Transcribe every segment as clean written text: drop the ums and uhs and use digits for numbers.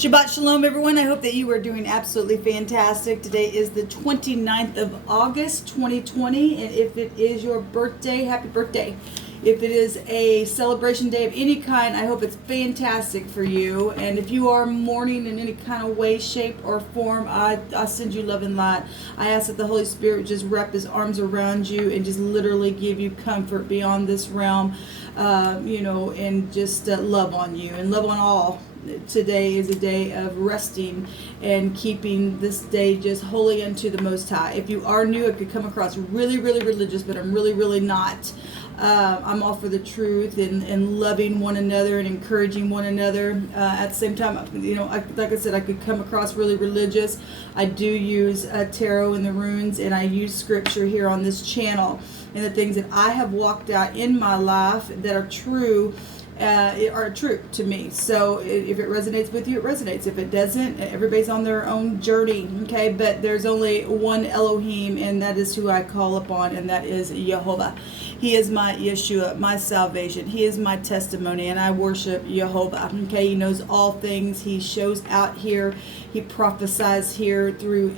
Shabbat Shalom, everyone. I hope that you are doing absolutely fantastic. Today is the 29th of August, 2020. And if it is your birthday, happy birthday. If it is a celebration day of any kind, I hope it's fantastic for you. And if you are mourning in any kind of way, shape, or form, I send you love and light. I ask that the Holy Spirit just wrap his arms around you and just literally give you comfort beyond this realm, and just love on you and love on all. Today is a day of resting and keeping this day just holy unto the Most High. If you are new, it could come across really, really religious, but I'm really, really not. I'm all for the truth and loving one another and encouraging one another. At the same time, like I said, I could come across really religious. I do use tarot and the runes, and I use scripture here on this channel. And the things that I have walked out in my life that are true to me. So if it resonates with you, it resonates. If it doesn't, everybody's on their own journey, okay? But there's only one Elohim, and that is who I call upon, and that is Jehovah. He is my Yeshua, my salvation. He is my testimony, and I worship Jehovah, okay? He knows all things. He shows out here. He prophesies here through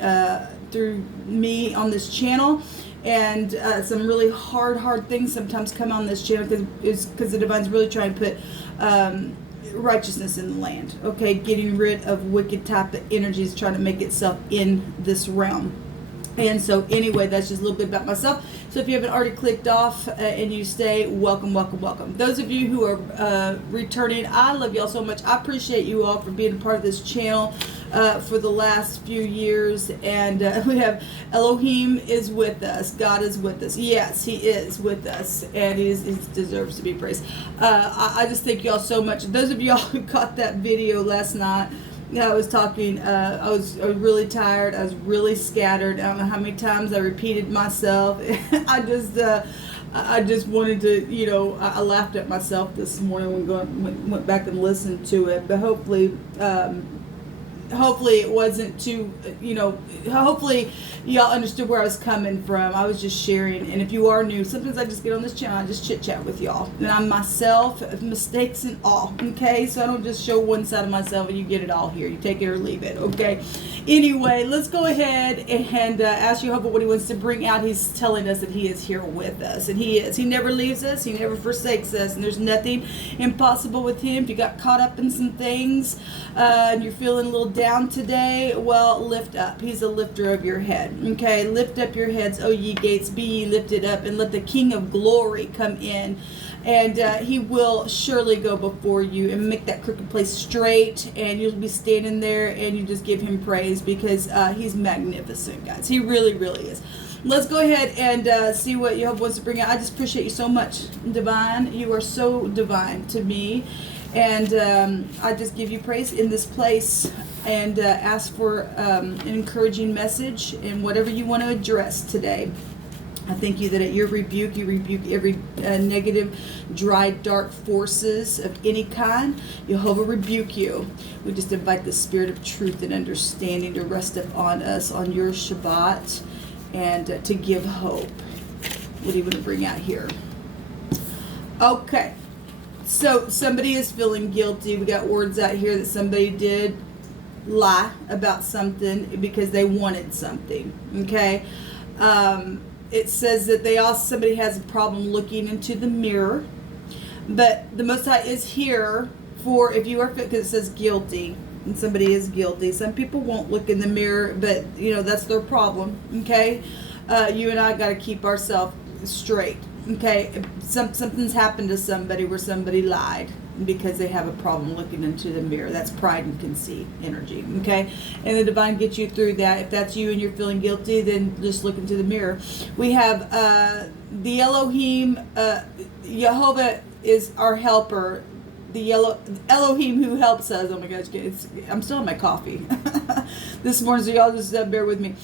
me on this channel. And some really hard things sometimes come on this channel because the Divine's really trying to put righteousness in the land. Okay, getting rid of wicked type of energies, trying to make itself in this realm. And so anyway, that's just a little bit about myself. So if you haven't already clicked off and you stay, welcome, welcome, welcome. Those of you who are returning, I love y'all so much. I appreciate you all for being a part of this channel for the last few years. And we have Elohim is with us. God is with us. Yes, he is with us. And he deserves to be praised. I just thank y'all so much. Those of y'all who caught that video last night, I was talking, I was really tired. I was really scattered. I don't know how many times I repeated myself. I just wanted to, I laughed at myself this morning when went back and listened to it. But hopefully it wasn't too, hopefully y'all understood where I was coming from. I was just sharing. And if you are new, sometimes I just get on this channel, I just chit chat with y'all. And I'm myself, mistakes and all, okay? So I don't just show one side of myself and you get it all here. You take it or leave it, okay? Anyway, let's go ahead and ask Jehovah what he wants to bring out. He's telling us that he is here with us. And he is. He never leaves us. He never forsakes us. And there's nothing impossible with him. If you got caught up in some things and you're feeling a little down today, well, lift up. He's a lifter of your head. Okay, lift up your heads, O ye gates, be ye lifted up, and let the King of glory come in. And he will surely go before you and make that crooked place straight, and you'll be standing there and you just give him praise because he's magnificent, guys. He really, really is. Let's go ahead and see what Jehovah wants to bring out. I just appreciate you so much, Divine. You are so divine to me. And I just give you praise in this place and ask for an encouraging message and whatever you want to address today. I thank you that at your rebuke, you rebuke every negative, dry, dark forces of any kind. Jehovah rebuke you. We just invite the spirit of truth and understanding to rest upon us on your Shabbat and to give hope. What do you want to bring out here? Okay. So somebody is feeling guilty. We got words out here that somebody did lie about something because they wanted something. Okay. It says that somebody has a problem looking into the mirror, but the Most High is here for if you are fit, because it says guilty and somebody is guilty. Some people won't look in the mirror, but that's their problem. Okay. You and I got to keep ourselves straight. Okay, something's happened to somebody where somebody lied because they have a problem looking into the mirror. That's pride and conceit energy, okay? And the Divine gets you through that. If that's you and you're feeling guilty, then just look into the mirror. We have the Elohim, Jehovah is our helper. The Elohim who helps us. Oh my gosh, I'm still on my coffee this morning, so y'all just bear with me.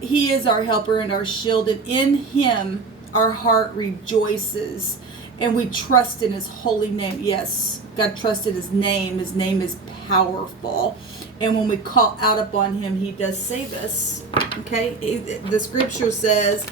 He is our helper and our shield, and in him our heart rejoices, and we trust in his holy name. Yes, God trusts in his name. His name is powerful. And when we call out upon him, he does save us. Okay? The scripture says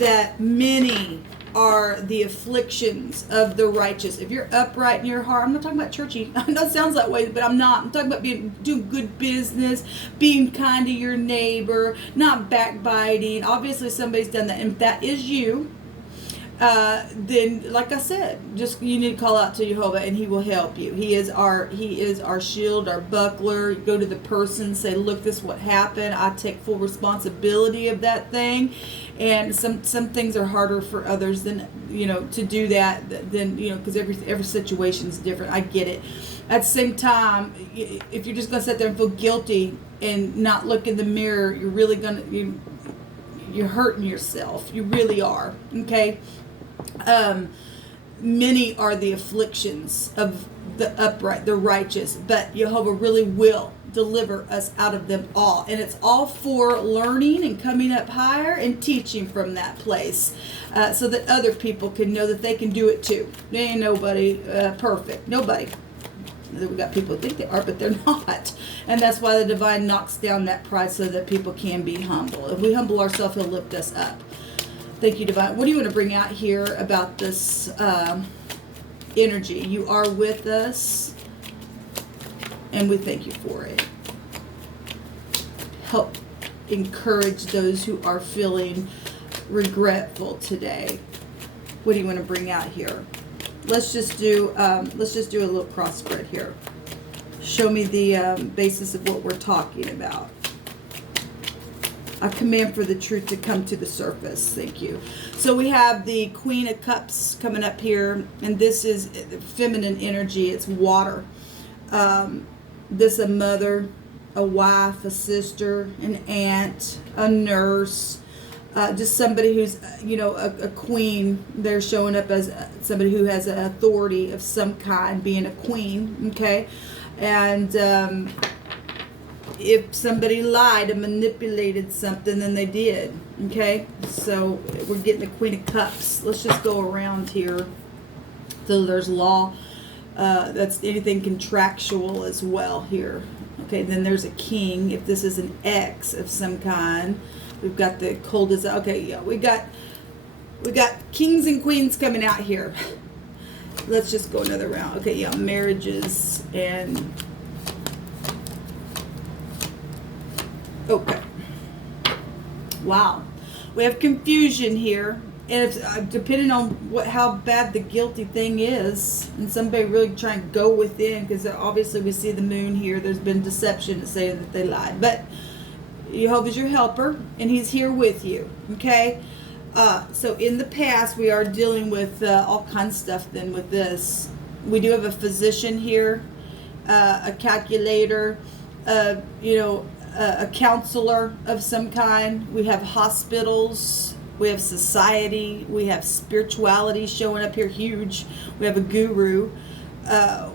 that many are the afflictions of the righteous. If you're upright in your heart, I'm not talking about churchy. I know it sounds that way, but I'm not. I'm talking about doing good business, being kind to your neighbor, not backbiting. Obviously, somebody's done that. And if that is you, then, like I said, just you need to call out to Jehovah, and He will help you. He is our shield, our buckler. Go to the person, say, "Look, this is what happened. I take full responsibility of that thing." And some things are harder for others than to do that than because every situation is different. I get it. At the same time, if you're just gonna sit there and feel guilty and not look in the mirror, you're really you're hurting yourself. You really are. Okay. Many are the afflictions of the upright, the righteous, but Jehovah really will deliver us out of them all. And it's all for learning and coming up higher and teaching from that place, so that other people can know that they can do it too. There ain't nobody perfect. Nobody. We've got people who think they are, but they're not. And that's why the divine knocks down that pride so that people can be humble. If we humble ourselves, He'll lift us up. Thank you, divine. What do you want to bring out here about this energy? You are with us, and we thank you for it. Help encourage those who are feeling regretful today. What do you want to bring out here? Let's just do a little cross spread here. Show me the basis of what we're talking about. I command for the truth to come to the surface. Thank you. So we have the Queen of Cups coming up here, and this is feminine energy. It's water. This a mother, a wife, a sister, an aunt, a nurse, just somebody who's a queen. They're showing up as somebody who has an authority of some kind, being a queen. Okay, and if somebody lied and manipulated something, then they did. Okay, so we're getting the Queen of Cups. Let's just go around here. So there's law. That's anything contractual as well here. Okay, then there's a king. If this is an ex of some kind, we've got the coldest. Okay, yeah, we got kings and queens coming out here. Let's just go another round. Okay, yeah, marriages and. Okay. Wow. We have confusion here. And it's depending on how bad the guilty thing is, and somebody really trying to go within, because obviously we see the moon here. There's been deception to say that they lied. But Jehovah's your helper, and He's here with you. Okay? So in the past, we are dealing with all kinds of stuff then with this. We do have a physician here, a calculator, a counselor of some kind. We have hospitals. We have society. We have spirituality showing up here huge. We have a guru.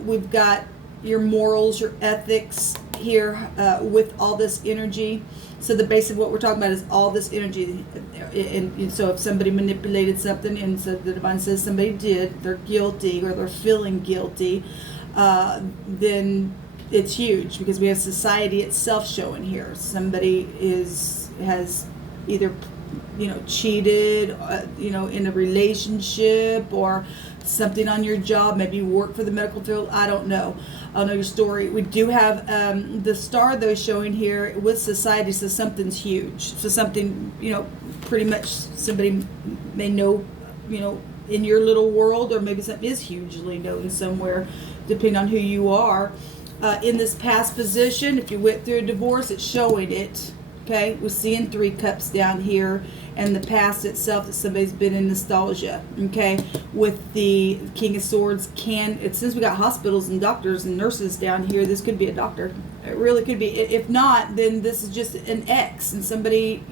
We've got your morals, your ethics here with all this energy. So the base of what we're talking about is all this energy. And so if somebody manipulated something, and so the divine says somebody did, they're guilty or they're feeling guilty, then it's huge, because we have society itself showing here. Somebody has either cheated, in a relationship, or something on your job. Maybe you work for the medical field. I don't know. I'll know your story. We do have the star, though, showing here with society. So something's huge. So something, pretty much somebody may know, in your little world, or maybe something is hugely known somewhere, depending on who you are. In this past position, if you went through a divorce, it's showing it. Okay, we're seeing 3 cups down here, and the past itself that somebody's been in nostalgia. Okay, with the King of Swords, since we got hospitals and doctors and nurses down here, this could be a doctor. It really could be. If not, then this is just an ex, and somebody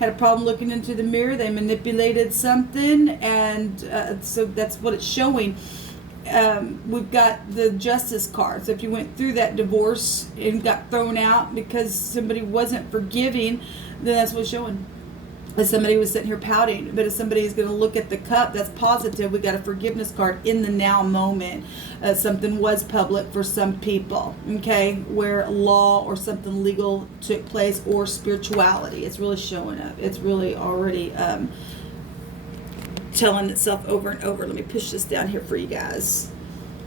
had a problem looking into the mirror. They manipulated something, and so that's what it's showing. We've got the Justice card. So if you went through that divorce and got thrown out because somebody wasn't forgiving, then that's what's showing. If somebody was sitting here pouting, but if somebody is going to look at the cup, that's positive. We got a forgiveness card in the now moment. Something was public for some people, okay, where law or something legal took place, or spirituality. It's really showing up. It's really already telling itself over and over. Let me push this down here for you guys.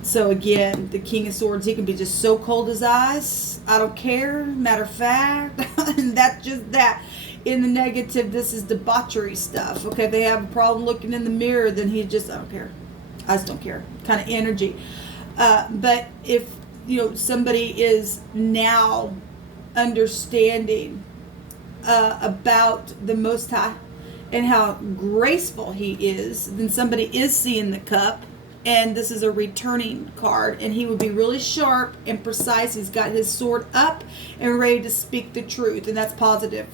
So again, the King of Swords, he can be just so cold as ice. I don't care. Matter of fact, and that's just that. In the negative, this is debauchery stuff. Okay, if they have a problem looking in the mirror, then he just, I don't care. I just don't care. Kind of energy. But if, somebody is now understanding about the Most High and how graceful he is, then somebody is seeing the cup. And this is a returning card, and he would be really sharp and precise. He's got his sword up and ready to speak the truth, and that's positive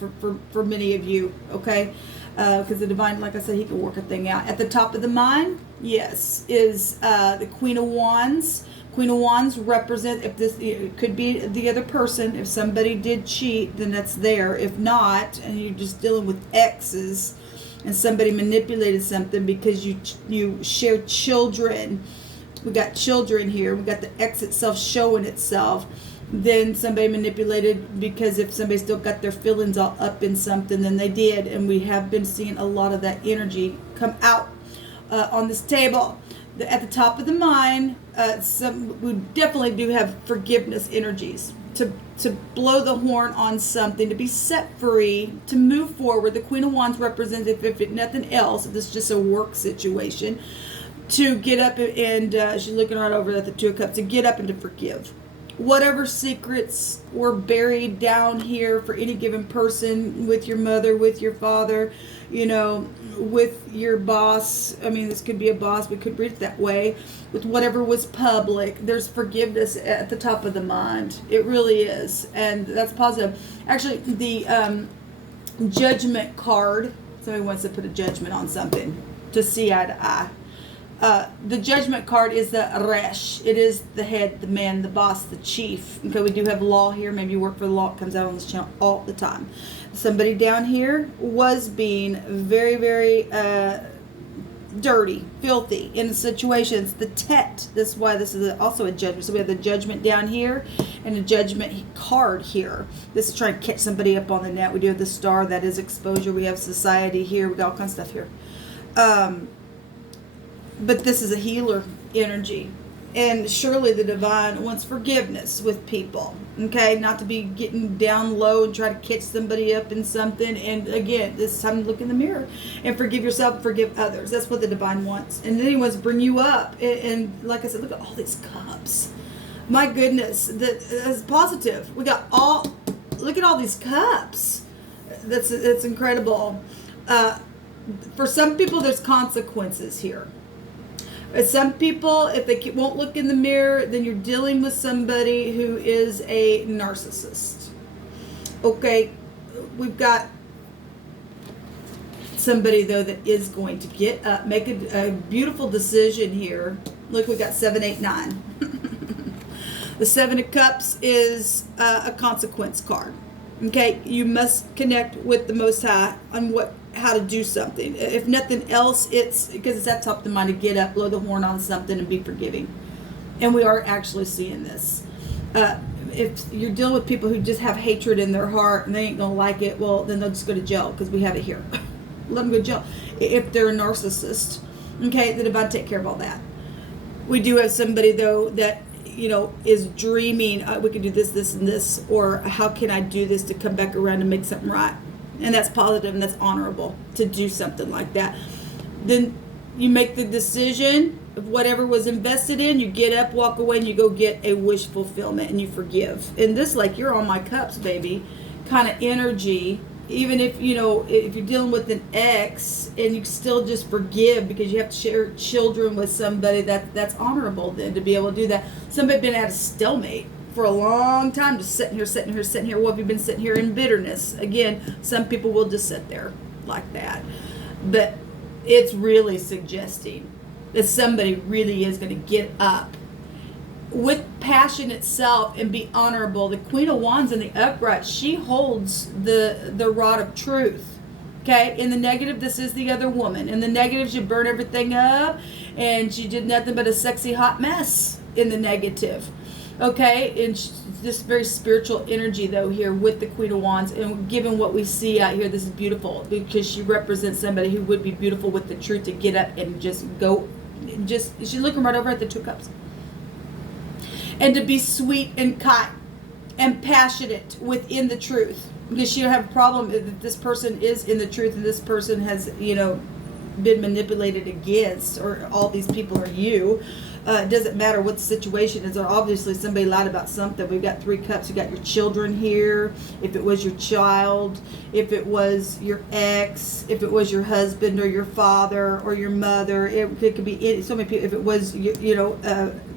for many of you, okay? Because the divine, like I said, he can work a thing out. At the top of the mind, yes, is the Queen of Wands. Queen of Wands represent, if this, it could be the other person. If somebody did cheat, then that's there. If not, and you're just dealing with exes, and somebody manipulated something because you share children. We got children here. We got the X itself showing itself. Then somebody manipulated because if somebody still got their feelings all up in something, then they did. And we have been seeing a lot of that energy come out on this table. At the top of the mind, we definitely do have forgiveness energies. To blow the horn on something, to be set free, to move forward. The Queen of Wands represents, if nothing else, if this is just a work situation, to get up and she's looking right over at the Two of Cups, to get up and to forgive. Whatever secrets were buried down here for any given person, with your mother, with your father, with your boss. I mean, this could be a boss, we could read it that way. With whatever was public, there's forgiveness at the top of the mind. It really is. And that's positive. Actually, the judgment card, somebody wants to put a judgment on something to see eye to eye. The judgment card is the Resh. It is the head, the man, the boss, the chief. Okay, we do have law here. Maybe you work for the law. It comes out on this channel all the time. Somebody down here was being very, very dirty, filthy in situations. The Tet. This is why this is also a judgment. So we have the judgment down here and a judgment card here. This is trying to catch somebody up on the net. We do have the Star. That is exposure. We have society here. We got all kinds of stuff here. But this is a healer energy. And surely the divine wants forgiveness with people. Okay? Not to be getting down low and try to catch somebody up in something. And again, this is time to look in the mirror and forgive yourself, forgive others. That's what the divine wants. And then he wants to bring you up. And like I said, look at all these cups. My goodness. That's positive. We got look at all these cups. That's incredible. For some people, there's consequences here. Some people, if they won't look in the mirror, then you're dealing with somebody who is a narcissist. Okay, we've got somebody, though, that is going to get up, make a beautiful decision here. Look, we got 7, 8, 9. The 7 of Cups is a consequence card. Okay, you must connect with the Most High on how to do something. If nothing else, it's because it's at top of the mind to get up, blow the horn on something, and be forgiving. And we are actually seeing this. If you're dealing with people who just have hatred in their heart and they ain't gonna like it, well, then they'll just go to jail, because we have it here. Let them go to jail. If they're a narcissist, okay, the divine take care of all that. We do have somebody, though, that is dreaming, we can do this, this, and this, or how can I do this to come back around and make something right? And that's positive and that's honorable to do something like that. Then you make the decision of whatever was invested in, you get up, walk away, and you go get a wish fulfillment, and you forgive. And this, like, you're on my cups, baby, kind of energy. Even if, if you're dealing with an ex and you still just forgive because you have to share children with somebody, that's honorable then to be able to do that. Somebody been at a stalemate for a long time, just sitting here. Well, have you been sitting here in bitterness? Again, some people will just sit there like that. But it's really suggesting that somebody really is going to get up with passion itself and be honorable. The Queen of Wands in the upright, she holds the rod of truth. Okay, in the negative, this is the other woman. In the negative, she burned everything up and she did nothing but a sexy hot mess in the negative. Okay, and this very spiritual energy though here with the Queen of Wands, and given what we see out here, this is beautiful because she represents somebody who would be beautiful with the truth, to get up and just go, just she's looking right over at the Two Cups, and to be sweet and kind and passionate within the truth, because she don't have a problem if this person is in the truth and this person has, you know, been manipulated against, or all these people are you. It doesn't matter what the situation is. Or obviously somebody lied about something. We've got 3 cups. You got your children here. If it was your child, if it was your ex, if it was your husband or your father or your mother, it could be so many people. If it was, you know,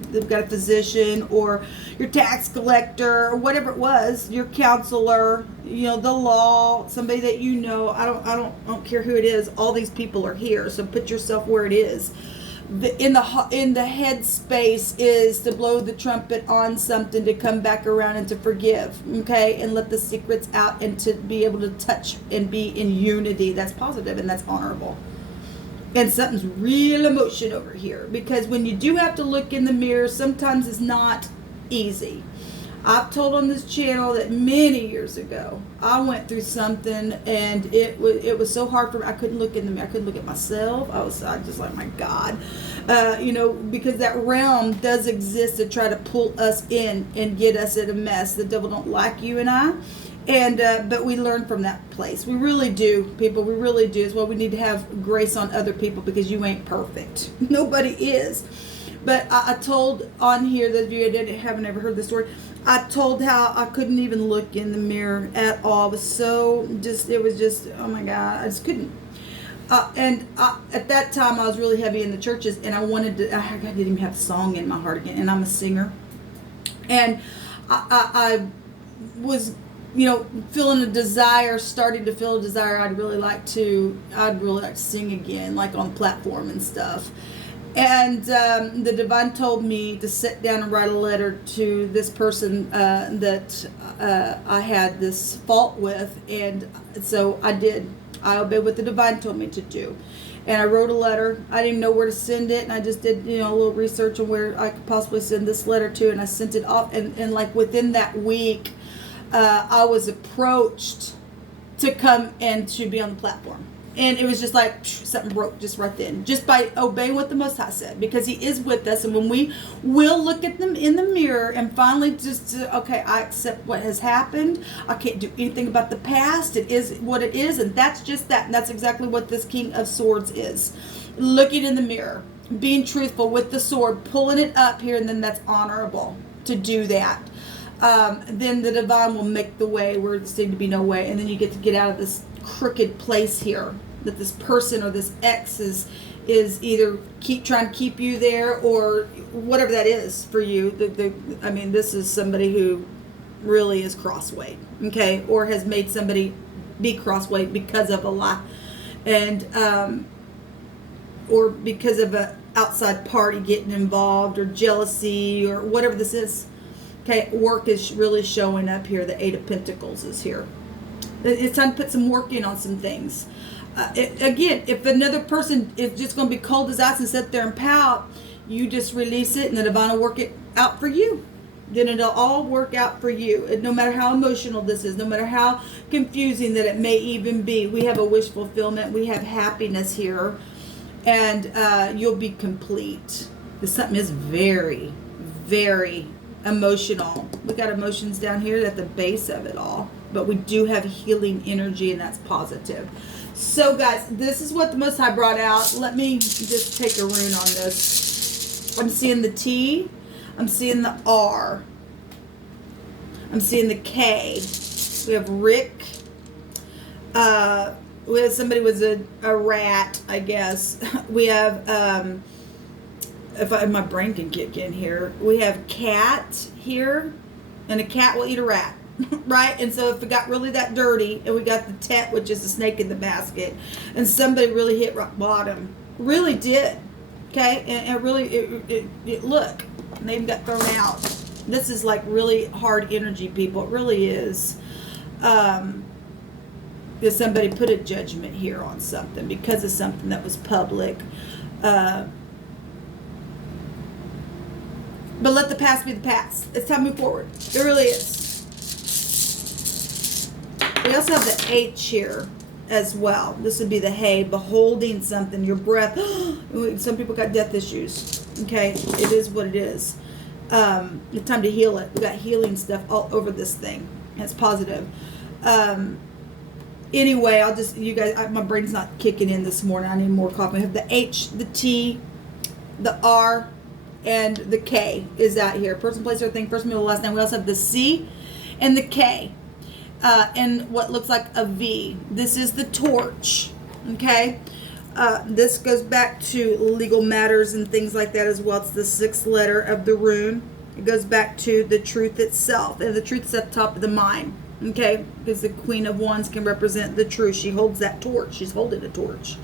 they've got a physician or your tax collector or whatever it was, your counselor, you know, the law, somebody that you know. I don't care who it is. All these people are here. So put yourself where it is. In the head space is to blow the trumpet on something, to come back around and to forgive, okay, and let the secrets out, and to be able to touch and be in unity. That's positive and that's honorable. And something's real emotion over here, because when you do have to look in the mirror, sometimes it's not easy. I've told on this channel that many years ago I went through something, and it was so hard for me. I couldn't look in the mirror. I couldn't look at myself. I was just like, my God, you know, because that realm does exist to try to pull us in and get us in a mess. The devil don't like you and I. And but we learn from that place. We really do, people. We really do. It's why we need to have grace on other people, because you ain't perfect. Nobody is. But I told on here, those of you that haven't ever heard the story, I told how I couldn't even look in the mirror at all. It was so just, it was just, oh my God, I just couldn't. And at that time, I was really heavy in the churches, and I wanted to, I didn't even have a song in my heart again, and I'm a singer. And I was, you know, feeling a desire, starting to feel a desire. I'd really like to sing again, like on platform and stuff. And the divine told me to sit down and write a letter to this person that I had this fault with. And so I did. I obeyed what the divine told me to do. And I wrote a letter. I didn't know where to send it. And I just did, you know, a little research on where I could possibly send this letter to. And I sent it off. And like within that week, I was approached to come and to be on the platform. And it was just like something broke just right then, just by obeying what the Most High said, because He is with us. And when we will look at them in the mirror and finally just, okay, I accept what has happened. I can't do anything about the past. It is what it is. And that's just that. And that's exactly what this King of Swords is. Looking in the mirror, being truthful with the sword, pulling it up here. And then that's honorable to do that. Then the divine will make the way where there seemed to be no way. And then you get to get out of this crooked place here, that this person or this ex is either trying to keep you there, or whatever that is for you. I mean, this is somebody who really is crossway, okay, or has made somebody be crossway because of a lie, and or because of a outside party getting involved, or jealousy, or whatever this is. Okay, work is really showing up here. The 8 of Pentacles is here. It's time to put some work in on some things. Again, if another person is just going to be cold as ice and sit there and pout, you just release it, and the divine will work it out for you. Then it'll all work out for you. And no matter how emotional this is, no matter how confusing that it may even be, we have a wish fulfillment. We have happiness here, and you'll be complete. Because something is very, very emotional. We got emotions down here at the base of it all. But we do have healing energy, and that's positive. So guys, this is what the Most High brought out. Let me just take a rune on this. I'm seeing the T. I'm seeing the R. I'm seeing the K. We have Rick. We have somebody was a rat, I guess. We have, if my brain can kick in here, we have cat here, and a cat will eat a rat. Right? And so if it got really that dirty, and we got the tet, which is the snake in the basket, and somebody really hit rock bottom, really did, okay, and really it look, and they even got thrown out. This is like really hard energy, people. It really is. Because somebody put a judgment here on something because of something that was public. But let the past be the past. It's time to move forward. It really is. We also have the H here as well. This would be the hay, beholding something, your breath. Some people got death issues. Okay, it is what it is. It's time to heal it. We got healing stuff all over this thing. It's positive. Anyway, I'll just, you guys, my brain's not kicking in this morning. I need more coffee. We have the H, the T, the R, and the K is out here. Person, place, or thing, first, middle, last name. We also have the C and the K. And what looks like a V. This is the torch. Okay. This goes back to legal matters and things like that as well. It's the 6th letter of the rune. It goes back to the truth itself. And the truth is at the top of the mind. Okay. Because the Queen of Wands can represent the truth. She holds that torch. She's holding a torch.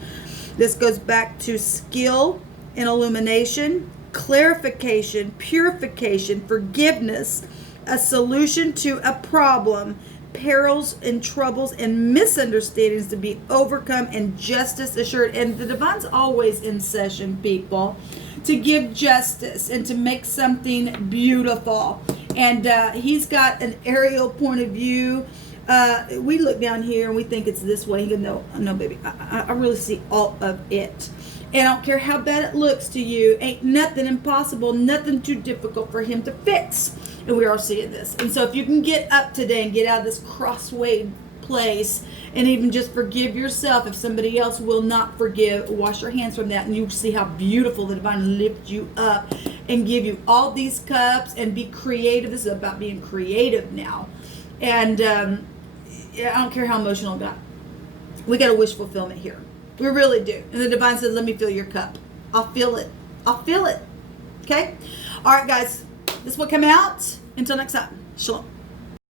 This goes back to skill and illumination, clarification, purification, forgiveness, a solution to a problem, perils and troubles and misunderstandings to be overcome, and justice assured. And the divine's always in session, people, to give justice and to make something beautiful. And he's got an aerial point of view. We look down here and we think it's this way. He goes, no, baby, I really see all of it. And I don't care how bad it looks to you. Ain't nothing impossible, nothing too difficult for him to fix. And we are seeing this. And so if you can get up today and get out of this crossway place and even just forgive yourself, if somebody else will not forgive, wash your hands from that, and you see how beautiful the divine lift you up and give you all these cups and be creative. This is about being creative now. And I don't care how emotional it got. We got a wish fulfillment here. We really do. And the divine said, let me fill your cup. I'll feel it. I'll feel it. Okay? All right, guys. This will come out. Until next time. Shalom.